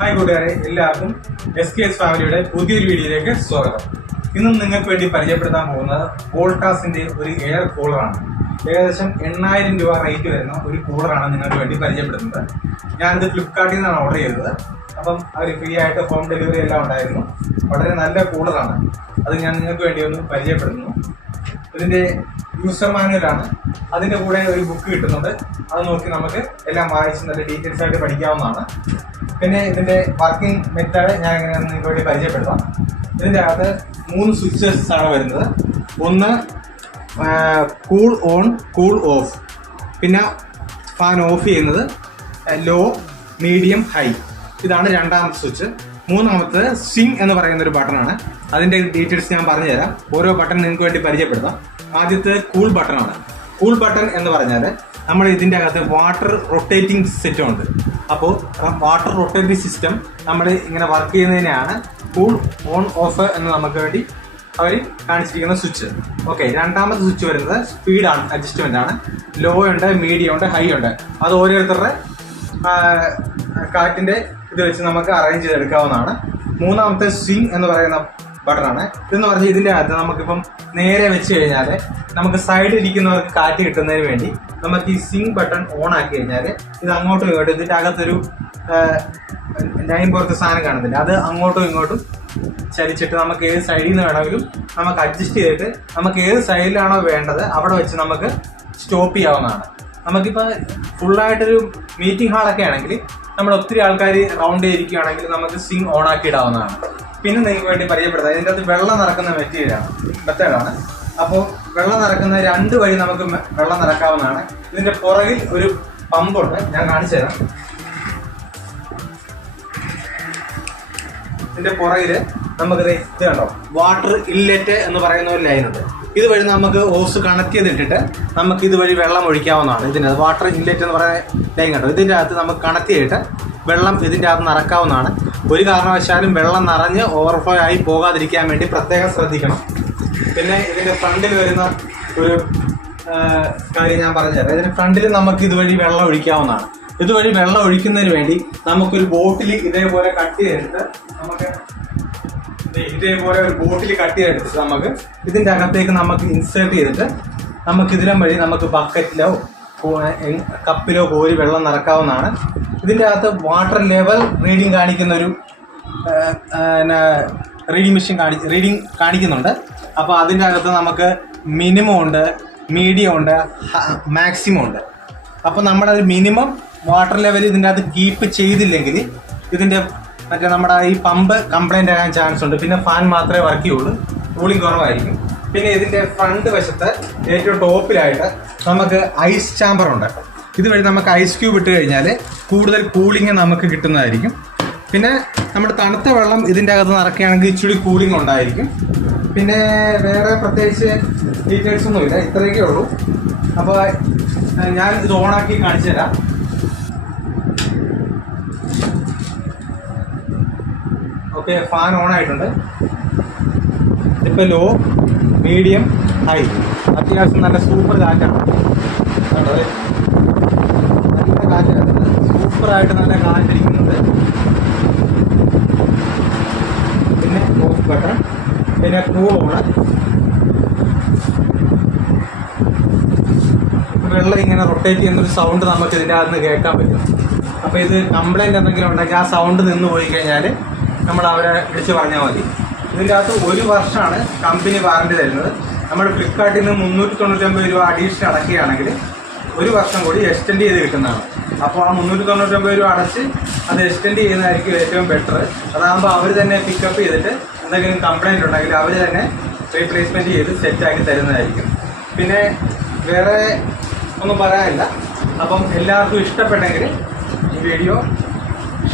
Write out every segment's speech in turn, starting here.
Hi കൂട്ടുകാരെ എല്ലാവർക്കും S K S ഫാമിലിയുടെ പുതിയൊരു വീഡിയോയിലേക്ക് സ്വാഗതം. ഇന്നും നിങ്ങൾക്ക് വേണ്ടി പരിചയപ്പെടുത്താൻ പോകുന്നത് വോൾട്ടാസിന്റെ ഒരു എയർ കൂളറാണ്. ഏകദേശം എണ്ണായിരം രൂപ റേറ്റ് വരുന്ന ഒരു കൂളറാണ് നിങ്ങൾക്ക് വേണ്ടി പരിചയപ്പെടുത്തുന്നത്. ഞാനിത് ഫ്ലിപ്കാർട്ടിൽ നിന്നാണ് ഓർഡർ ചെയ്തത്. അപ്പം അവർ ഫ്രീ ആയിട്ട് ഹോം ഡെലിവറി എല്ലാം ഉണ്ടായിരുന്നു. വളരെ നല്ല കൂളറാണ്. അത് ഞാൻ നിങ്ങൾക്ക് വേണ്ടി ഒന്ന് പരിചയപ്പെടുന്നു ഇതിന്റെ യൂസർ മാനുവലാണ് അതിന്റെ കൂടെ ഒരു ബുക്ക് കിട്ടുന്നുണ്ട്. അത് നോക്കി നമുക്ക് എല്ലാം വായിച്ച് നല്ല ഡീറ്റെയിൽസ് ആയിട്ട് പഠിക്കാവുന്നതാണ്. പിന്നെ ഇതിന്റെ വർക്കിംഗ് മെത്തേഡ് ഞാൻ എങ്ങനെയാണെന്ന് നിങ്ങൾക്ക് വേണ്ടി പരിചയപ്പെടുത്താം. ഇതിന്റെ അകത്ത് മൂന്ന് സ്വിച്ചസ് ആണ് വരുന്നത്. ഒന്ന് കൂൾ ഓൺ കൂൾ ഓഫ് പിന്നെ ഫാൻ ഓഫ് ചെയ്യുന്നത് ലോ മീഡിയം ഹൈ ഇതാണ് രണ്ടാമത്തെ സ്വിച്ച് മൂന്നാമത്തെ സ്വിങ് എന്ന് പറയുന്ന ഒരു ബട്ടണാണ് അതിന്റെ ഡീറ്റെയിൽസ് ഞാൻ പറഞ്ഞുതരാം. ഓരോ ബട്ടൺ നിങ്ങൾക്ക് വേണ്ടി പരിചയപ്പെടുത്താം. ആദ്യത്തെ കൂൾ ബട്ടണാണ് കൂൾ ബട്ടൺ എന്ന് പറഞ്ഞാൽ നമ്മൾ ഇതിന്റെ അകത്ത് വാട്ടർ റൊട്ടേറ്റിംഗ് സിസ്റ്റം ഉണ്ട്. അപ്പോൾ വാട്ടർ റൊട്ടേറ്റിംഗ് സിസ്റ്റം നമ്മൾ ഇങ്ങനെ വർക്ക് ചെയ്യുന്നതിനെയാണ് കൂൾ ഓൺ ഓഫ് എന്ന് നമുക്ക് വേണ്ടി അവർ കാണിച്ചിരിക്കുന്ന സ്വിച്ച് ഓക്കെ രണ്ടാമത്തെ സ്വിച്ച് വരുന്നത് സ്പീഡാണ് അഡ്ജസ്റ്റ്മെന്റ് ആണ്. ലോ ഉണ്ട് മീഡിയം ഉണ്ട് ഹൈ ഉണ്ട്. അത് ഓരോരുത്തരുടെ കാറ്റിന്റെ ഇത് വെച്ച് നമുക്ക് അറേഞ്ച് ചെയ്തെടുക്കാവുന്നതാണ്. മൂന്നാമത്തെ സ്വിങ് എന്ന് പറയുന്ന ബട്ടണാണ് ഇതെന്ന് പറഞ്ഞാൽ ഇതിന്റെ അകത്ത് നമുക്കിപ്പം നേരെ വെച്ച് കഴിഞ്ഞാൽ നമുക്ക് സൈഡിൽ ഇരിക്കുന്നവർക്ക് കാറ്റ് കിട്ടുന്നതിന് വേണ്ടി നമുക്ക് ഈ സിങ് ബട്ടൺ ഓൺ ആക്കി കഴിഞ്ഞാൽ ഇത് അങ്ങോട്ടും ഇങ്ങോട്ടും ഇതിന്റെ അകത്തൊരു ലൈൻ പോലത്തെ സാധനം കാണുന്നില്ല അത് അങ്ങോട്ടും ഇങ്ങോട്ടും ചലിച്ചിട്ട് നമുക്ക് ഏത് സൈഡിൽ നിന്ന് വേണമെങ്കിലും നമുക്ക് അഡ്ജസ്റ്റ് ചെയ്തിട്ട് നമുക്ക് ഏത് സൈഡിലാണോ വേണ്ടത് അവിടെ വെച്ച് നമുക്ക് സ്റ്റോപ്പ് ചെയ്യാവുന്നതാണ്. നമുക്കിപ്പോൾ ഫുള്ളായിട്ടൊരു മീറ്റിംഗ് ഹാളൊക്കെ ആണെങ്കിൽ നമ്മൾ ഒത്തിരി ആൾക്കാർ റൗണ്ട് ചെയ്തിരിക്കുകയാണെങ്കിൽ നമുക്ക് സിങ് ഓൺ ആക്കി ഇടാവുന്നതാണ്. പിന്നെ നിങ്ങൾക്ക് വേണ്ടി പരിചയപ്പെടുത്താം. ഇതിന്റെ അകത്ത് വെള്ളം നിറക്കുന്ന മെറ്റീരിയലാണ് മെത്തേഡാണ് അപ്പോൾ വെള്ളം നിറക്കുന്ന രണ്ട് വഴി നമുക്ക് വെള്ളം നിറക്കാവുന്നതാണ്. ഇതിന്റെ പുറകിൽ ഒരു പമ്പുണ്ട്. ഞാൻ കാണിച്ചു തരാം. ഇതിന്റെ പുറകിൽ നമുക്ക് ദേ ഇത് കണ്ടോ? വാട്ടർ ഇല്ലറ്റ് എന്ന് പറയുന്ന ഒരു ലൈനുണ്ട് ഇതുവഴി നമുക്ക് ഹോസ് കണക്ട് ചെയ്തിട്ടിട്ട് നമുക്ക് ഇതുവഴി വെള്ളം ഒഴിക്കാവുന്നതാണ്. ഇതിന് വാട്ടർ ഇല്ലറ്റ് എന്ന് പറയുന്ന ലൈൻ കണ്ടോ? ഇതിന്റെ അകത്ത് നമുക്ക് കണക്ട് ചെയ്തിട്ട് വെള്ളം ഇതിന്റെ അകത്ത് നിറക്കാവുന്നതാണ്. ഒരു കാരണവശാലും വെള്ളം നിറഞ്ഞ് ഓവർഫ്ലോ ആയി പോകാതിരിക്കാൻ വേണ്ടി പ്രത്യേകം ശ്രദ്ധിക്കണം. പിന്നെ ഇതിന്റെ ഫ്രണ്ടിൽ വരുന്ന ഒരു കാര്യം ഞാൻ പറഞ്ഞുതരാം. ഇതിന്റെ ഫ്രണ്ടിൽ നമുക്ക് ഇതുവഴി വെള്ളം ഒഴിക്കാവുന്നതാണ്. ഇതുവഴി വെള്ളം ഒഴിക്കുന്നതിന് വേണ്ടി നമുക്കൊരു ബോട്ടിൽ ഇതേപോലെ കട്ട് ചെയ്തിട്ട് നമുക്ക് ഇതേപോലെ ഒരു ബോട്ടിൽ കട്ട് ചെയ്തെടുത്തിട്ട് നമുക്ക് ഇതിന്റെ അകത്തേക്ക് നമുക്ക് ഇൻസേർട്ട് ചെയ്തിട്ട് നമുക്ക് ഇതിനും വഴി നമുക്ക് ബക്കറ്റിലോ കപ്പിലോ കോരി വെള്ളം നിറക്കാവുന്നതാണ് ഇതിന്റെ അകത്ത് വാട്ടർ ലെവൽ റീഡിങ് കാണിക്കുന്ന ഒരു റീഡിങ് മെഷീൻ കാണി റീഡിങ് കാണിക്കുന്നുണ്ട്. അപ്പോൾ അതിന്റെ അകത്ത് നമുക്ക് മിനിമം ഉണ്ട് മീഡിയം ഉണ്ട് മാക്സിമം ഉണ്ട്. അപ്പോൾ നമ്മുടെ ഒരു മിനിമം വാട്ടർ ലെവൽ ഇതിന്റെ അകത്ത് കീപ്പ് ചെയ്തില്ലെങ്കിൽ ഇതിന്റെ മറ്റേ നമ്മുടെ ഈ പമ്പ് കംപ്ലൈന്റ് ആകാൻ ചാൻസ് ഉണ്ട്. പിന്നെ ഫാൻ മാത്രമേ വർക്ക് ചെയ്യുള്ളൂ. കൂളിംഗ് കുറവായിരിക്കും. പിന്നെ ഇതിന്റെ ഫ്രണ്ട് വശത്ത് ഏറ്റവും ടോപ്പിലായിട്ട് നമുക്ക് ഐസ് ചാമ്പർ ഉണ്ട്. ഇതുവഴി നമുക്ക് ഐസ് ക്യൂബ് ഇട്ട് കഴിഞ്ഞാൽ കൂടുതൽ കൂളിംഗ് നമുക്ക് കിട്ടുന്നതായിരിക്കും. പിന്നെ നമ്മുടെ തണുത്ത വെള്ളം ഇതിന്റെ അകത്ത് നിറക്കുകയാണെങ്കിൽ ഇച്ചിരി കൂളിംഗ് ഉണ്ടായിരിക്കും. പിന്നെ വേറെ പ്രത്യേകിച്ച് ഡീറ്റെയിൽസ് ഒന്നുമില്ല ഇത്രയൊക്കെ ഉള്ളൂ. അപ്പോൾ ഞാൻ ഇത് ഓണാക്കി കാണിച്ചു തരാം. ഓക്കെ ഫാൻ ഓൺ ആയിട്ടുണ്ട്. ഇപ്പം ലോ മീഡിയം ഹൈ അത്യാവശ്യം നല്ല സൂപ്പർ കാറ്റാണ്. നല്ല കാറ്റാണ് സൂപ്പറായിട്ട് നല്ല കാറ്റടിക്കുന്നുണ്ട്. പിന്നെ ഓഫ് ബട്ടൺ പിന്നെ ക്രൂ ഓണ് വെള്ളം ഇങ്ങനെ റൊട്ടേറ്റ് ചെയ്യുന്നൊരു സൗണ്ട് നമുക്ക് ഇതിന്റെ അകത്ത് നിന്ന് കേൾക്കാൻ പറ്റും. അപ്പോൾ ഇത് കംപ്ലൈന്റ് എന്തെങ്കിലും ഉണ്ടെങ്കിൽ ആ സൗണ്ട് നിന്ന് പോയി കഴിഞ്ഞാൽ നമ്മൾ അവരെ വിളിച്ച് പറഞ്ഞാൽ മതി. ഇതിന്റെ അകത്ത് ഒരു വർഷമാണ് കമ്പനി വാറണ്ടി തരുന്നത്. നമ്മൾ ഫ്ലിപ്കാർട്ടിൽ നിന്ന് മുന്നൂറ്റി തൊണ്ണൂറ്റൊമ്പത് രൂപ അഡീഷണൽ അടക്കുകയാണെങ്കിൽ ഒരു വർഷം കൂടി എക്സ്റ്റെൻഡ് ചെയ്ത് കിട്ടുന്നതാണ്. അപ്പോൾ ആ മുന്നൂറ്റി തൊണ്ണൂറ്റൊമ്പത് രൂപ അടച്ച് അത് എക്സ്റ്റെൻഡ് ചെയ്യുന്നതായിരിക്കും ഏറ്റവും ബെറ്റർ അതാകുമ്പോൾ അവർ തന്നെ പിക്കപ്പ് ചെയ്തിട്ട് എന്തെങ്കിലും കംപ്ലൈന്റ് ഉണ്ടെങ്കിൽ അവർ തന്നെ റീപ്ലേസ്മെന്റ് ചെയ്ത് സെറ്റാക്കി തരുന്നതായിരിക്കും. പിന്നെ വേറെ ഒന്നും പറയാനില്ല. അപ്പം എല്ലാവർക്കും ഇഷ്ടപ്പെട്ടെങ്കിൽ ഈ വീഡിയോ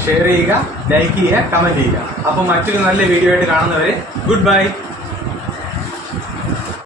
ഷെയർ ചെയ്യുക ലൈക്ക് ചെയ്യുക കമന്റ് ചെയ്യുക. അപ്പം മറ്റൊരു നല്ല വീഡിയോ ആയിട്ട് കാണുന്നവരെ ഗുഡ് ബൈ